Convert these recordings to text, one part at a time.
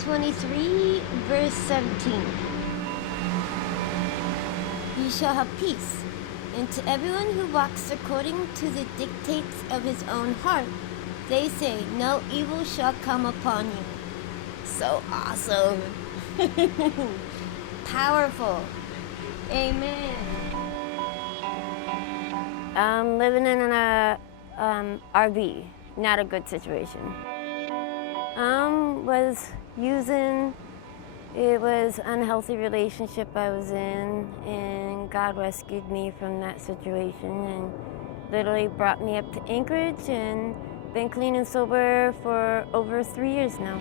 23, verse 17. You shall have peace, and to everyone who walks according to the dictates of his own heart, they say, no evil shall come upon you. So awesome. Powerful. Amen. Living in an RV, not a good situation. It was unhealthy relationship I was in, and God rescued me from that situation and literally brought me up to Anchorage and been clean and sober for over 3 years now.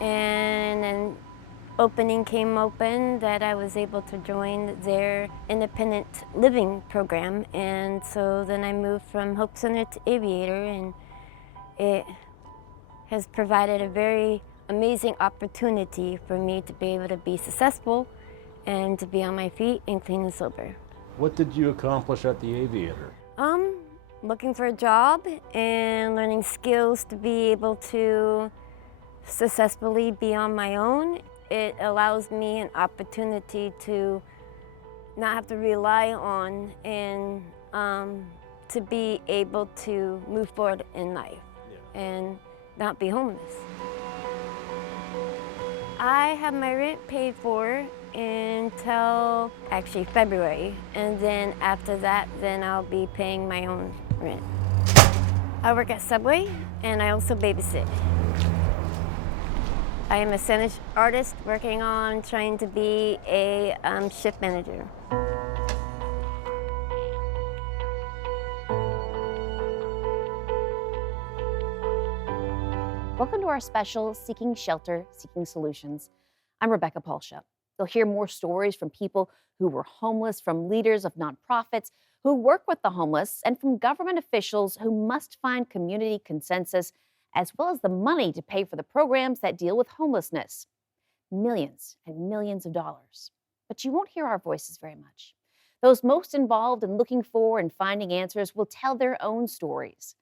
And an opening came open that I was able to join their independent living program, and so then I moved from Hope Center to Aviator, and it has provided a very amazing opportunity for me to be able to be successful and to be on my feet and clean and sober. What did you accomplish at the Aviator? Looking for a job and learning skills to be able to successfully be on my own. It allows me an opportunity to not have to rely on and to be able to move forward in life and not be homeless. I have my rent paid for until actually February, and then after that, then I'll be paying my own rent. I work at Subway, and I also babysit. I am a sandwich artist working on trying to be a shift manager. Welcome to our special Seeking Shelter, Seeking Solutions. I'm Rebecca Paulsha. You'll hear more stories from people who were homeless, from leaders of nonprofits who work with the homeless, and from government officials who must find community consensus, as well as the money to pay for the programs that deal with homelessness. Millions and millions of dollars. But you won't hear our voices very much. Those most involved in looking for and finding answers will tell their own stories.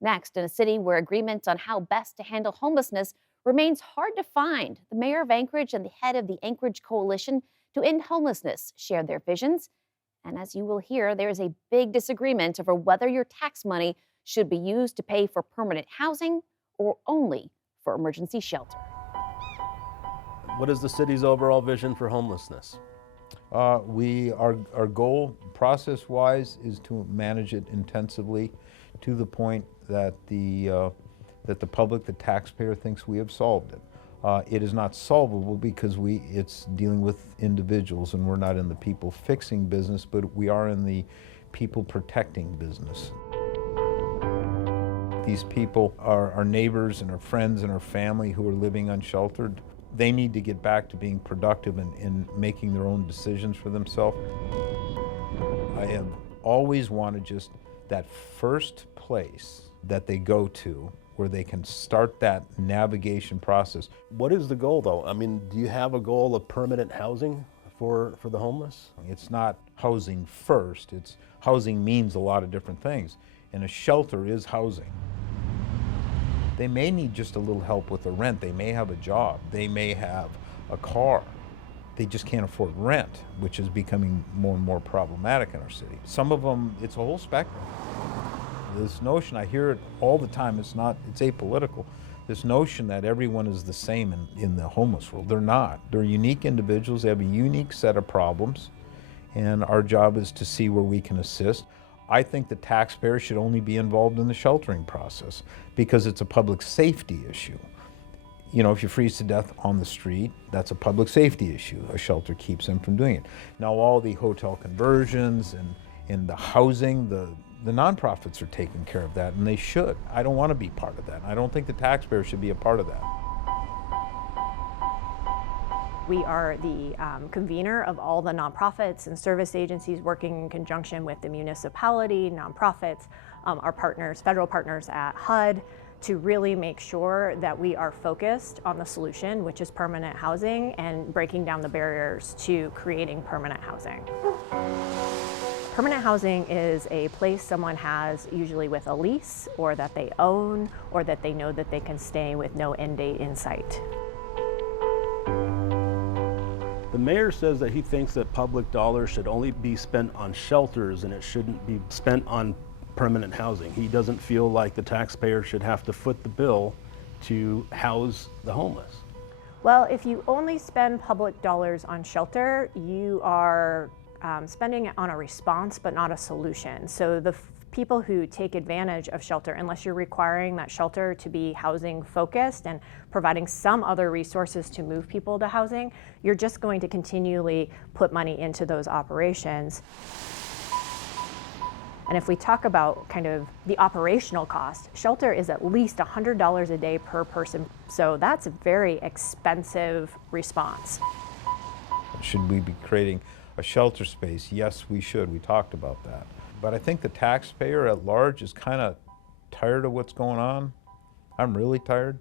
Next, in a city where agreement on how best to handle homelessness remains hard to find, the mayor of Anchorage and the head of the Anchorage Coalition to End Homelessness share their visions. And as you will hear, there is a big disagreement over whether your tax money should be used to pay for permanent housing or only for emergency shelter. What is the city's overall vision for homelessness? Our goal, process-wise, is to manage it intensively to the point that the public, the taxpayer, thinks we have solved it. It is not solvable because it's dealing with individuals, and we're not in the people fixing business, but we are in the people protecting business. These people are our neighbors and our friends and our family who are living unsheltered. They need to get back to being productive and making their own decisions for themselves. I have always wanted just that first place that they go to where they can start that navigation process. What is the goal, though? I mean, do you have a goal of permanent housing for the homeless? It's not housing first. Housing means a lot of different things, and a shelter is housing. They may need just a little help with the rent. They may have a job. They may have a car. They just can't afford rent, which is becoming more and more problematic in our city. Some of them, it's a whole spectrum. This notion, I hear it all the time, it's apolitical. This notion that everyone is the same in the homeless world. They're not. They're unique individuals. They have a unique set of problems, and our job is to see where we can assist. I think the taxpayer should only be involved in the sheltering process because it's a public safety issue. You know, if you freeze to death on the street, that's a public safety issue. A shelter keeps them from doing it. Now, all the hotel conversions and the housing, the nonprofits are taking care of that, and they should. I don't want to be part of that. I don't think the taxpayer should be a part of that. We are the convener of all the nonprofits and service agencies working in conjunction with the municipality, nonprofits, our partners, federal partners at HUD, to really make sure that we are focused on the solution, which is permanent housing, and breaking down the barriers to creating permanent housing. Permanent housing is a place someone has usually with a lease, or that they own, or that they know that they can stay with no end date in sight. The mayor says that he thinks that public dollars should only be spent on shelters and it shouldn't be spent on permanent housing. He doesn't feel like the taxpayer should have to foot the bill to house the homeless. Well, if you only spend public dollars on shelter, you are spending it on a response but not a solution. So the people who take advantage of shelter, unless you're requiring that shelter to be housing focused and providing some other resources to move people to housing, you're just going to continually put money into those operations. And if we talk about kind of the operational cost, shelter is at least $100 a day per person. So that's a very expensive response. Should we be creating a shelter space? Yes, we should. We talked about that. But I think the taxpayer at large is kind of tired of what's going on. I'm really tired.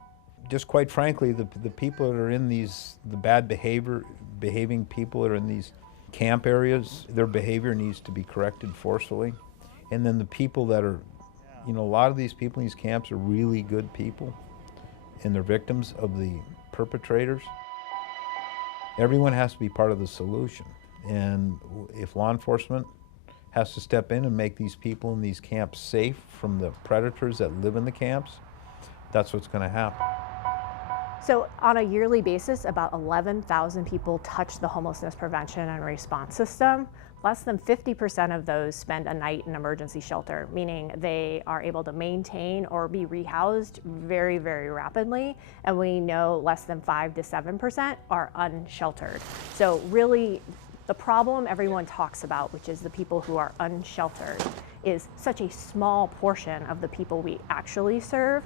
Just quite frankly, the people that are in these, the bad behaving people that are in these camp areas, their behavior needs to be corrected forcefully. And then the people that are, a lot of these people in these camps are really good people, and they're victims of the perpetrators. Everyone has to be part of the solution. And if law enforcement has to step in and make these people in these camps safe from the predators that live in the camps, that's what's going to happen. So on a yearly basis, about 11,000 people touch the homelessness prevention and response system. Less than 50% of those spend a night in emergency shelter, meaning they are able to maintain or be rehoused very, very rapidly. And we know less than 5 to 7% are unsheltered. So really, the problem everyone talks about, which is the people who are unsheltered, is such a small portion of the people we actually serve.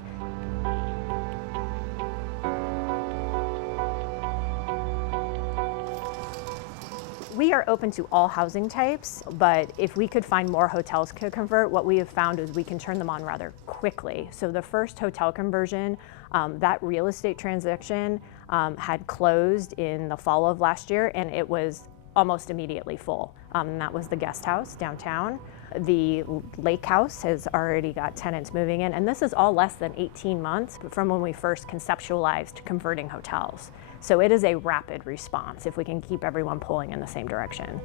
We are open to all housing types, but if we could find more hotels to convert, what we have found is we can turn them on rather quickly. So the first hotel conversion, that real estate transaction had closed in the fall of last year, and it was almost immediately full. And that was the guest house downtown. The lake house has already got tenants moving in, and this is all less than 18 months from when we first conceptualized converting hotels. So it is a rapid response if we can keep everyone pulling in the same direction.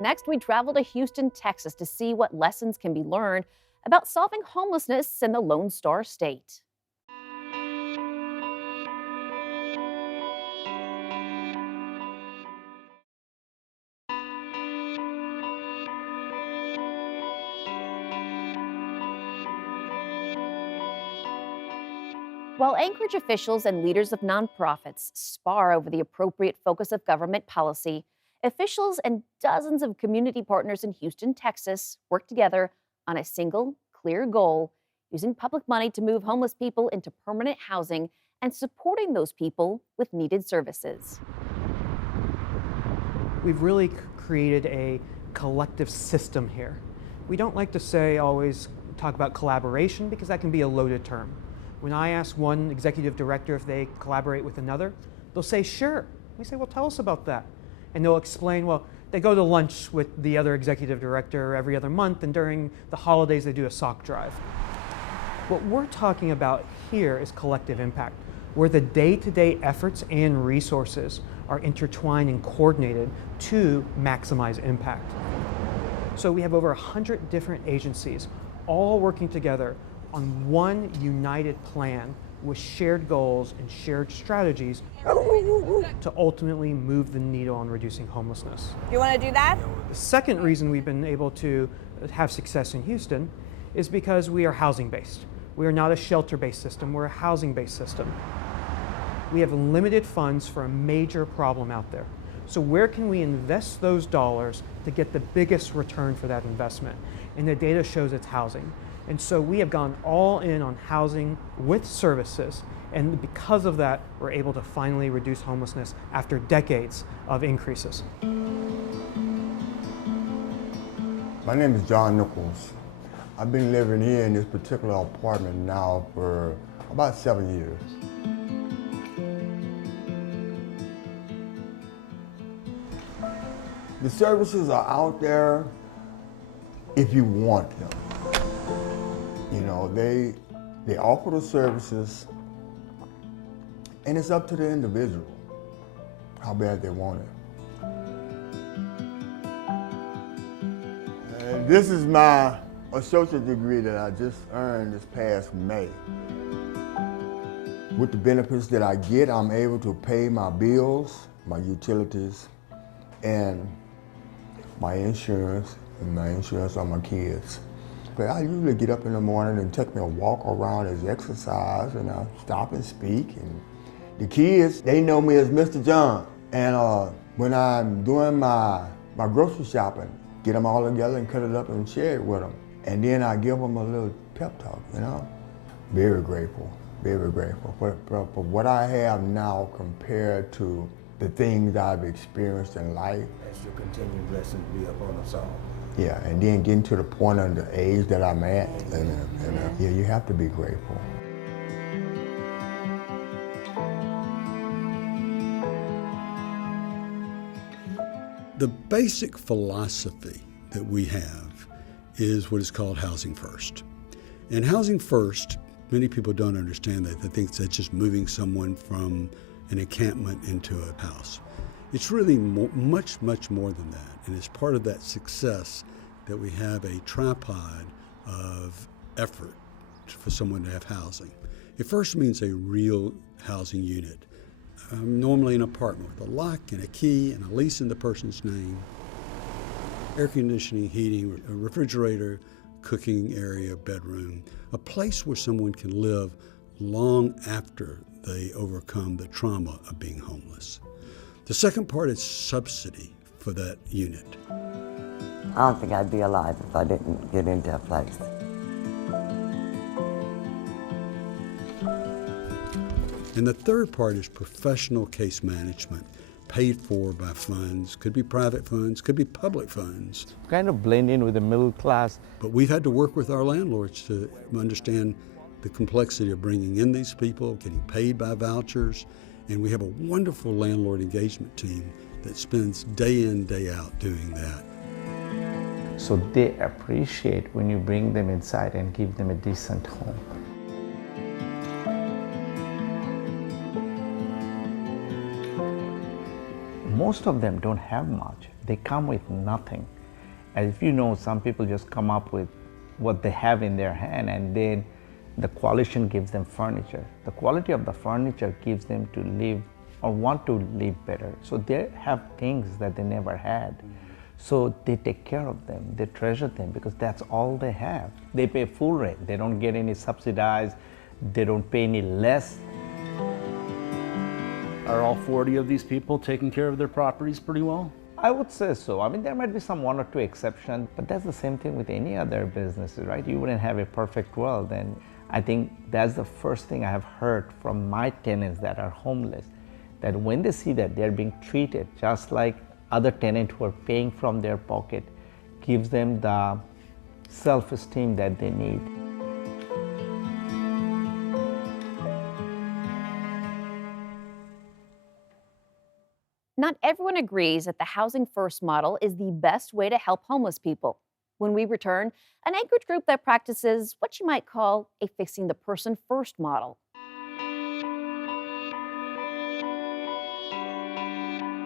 Next, we travel to Houston, Texas to see what lessons can be learned about solving homelessness in the Lone Star State. While Anchorage officials and leaders of nonprofits spar over the appropriate focus of government policy, officials and dozens of community partners in Houston, Texas work together on a single, clear goal, using public money to move homeless people into permanent housing and supporting those people with needed services. We've really created a collective system here. We don't like to always talk about collaboration because that can be a loaded term. When I ask one executive director if they collaborate with another, they'll say, sure. We say, well, tell us about that. And they'll explain, well, they go to lunch with the other executive director every other month, and during the holidays, they do a sock drive. What we're talking about here is collective impact, where the day-to-day efforts and resources are intertwined and coordinated to maximize impact. So we have over 100 different agencies all working together on one united plan with shared goals and shared strategies to ultimately move the needle on reducing homelessness. You want to do that? The second reason we've been able to have success in Houston is because we are housing-based. We are not a shelter-based system, we're a housing-based system. We have limited funds for a major problem out there. So where can we invest those dollars to get the biggest return for that investment? And the data shows it's housing. And so we have gone all in on housing with services, and because of that, we're able to finally reduce homelessness after decades of increases. My name is John Nichols. I've been living here in this particular apartment now for about 7 years. The services are out there if you want them. You know, they offer the services, and it's up to the individual how bad they want it. And this is my associate degree that I just earned this past May. With the benefits that I get, I'm able to pay my bills, my utilities, and my insurance on my kids. But I usually get up in the morning and take me a walk around as exercise, and I stop and speak. And the kids, they know me as Mr. John. And when I'm doing my grocery shopping, get them all together and cut it up and share it with them. And then I give them a little pep talk, you know? Very grateful for what I have now compared to the things I've experienced in life. That's your continued blessing to be upon us all. Yeah, and then getting to the point of the age that I'm at, yeah, you have to be grateful. The basic philosophy that we have is what is called housing first. And housing first, many people don't understand that. They think that's just moving someone from an encampment into a house. It's really much more than that. And it's part of that success that we have a tripod of effort for someone to have housing. It first means a real housing unit. Normally an apartment with a lock and a key and a lease in the person's name. Air conditioning, heating, a refrigerator, cooking area, bedroom. A place where someone can live long after they overcome the trauma of being homeless. The second part is subsidy for that unit. I don't think I'd be alive if I didn't get into a place. And the third part is professional case management, paid for by funds, could be private funds, could be public funds. Kind of blend in with the middle class. But we've had to work with our landlords to understand the complexity of bringing in these people, getting paid by vouchers, and we have a wonderful landlord engagement team that spends day in, day out doing that. So they appreciate when you bring them inside and give them a decent home. Most of them don't have much. They come with nothing. And if you know, some people just come up with what they have in their hand, and then the coalition gives them furniture. The quality of the furniture gives them to live or want to live better. So they have things that they never had. So they take care of them, they treasure them because that's all they have. They pay full rent, they don't get any subsidized, they don't pay any less. Are all 40 of these people taking care of their properties pretty well? I would say so. I mean, there might be some one or two exceptions, but that's the same thing with any other businesses, right? You wouldn't have a perfect world. And I think that's the first thing I have heard from my tenants that are homeless, that when they see that they're being treated just like other tenants who are paying from their pocket, gives them the self-esteem that they need. Not everyone agrees that the Housing First model is the best way to help homeless people. When we return, an Anchorage group that practices what you might call a fixing the person first model.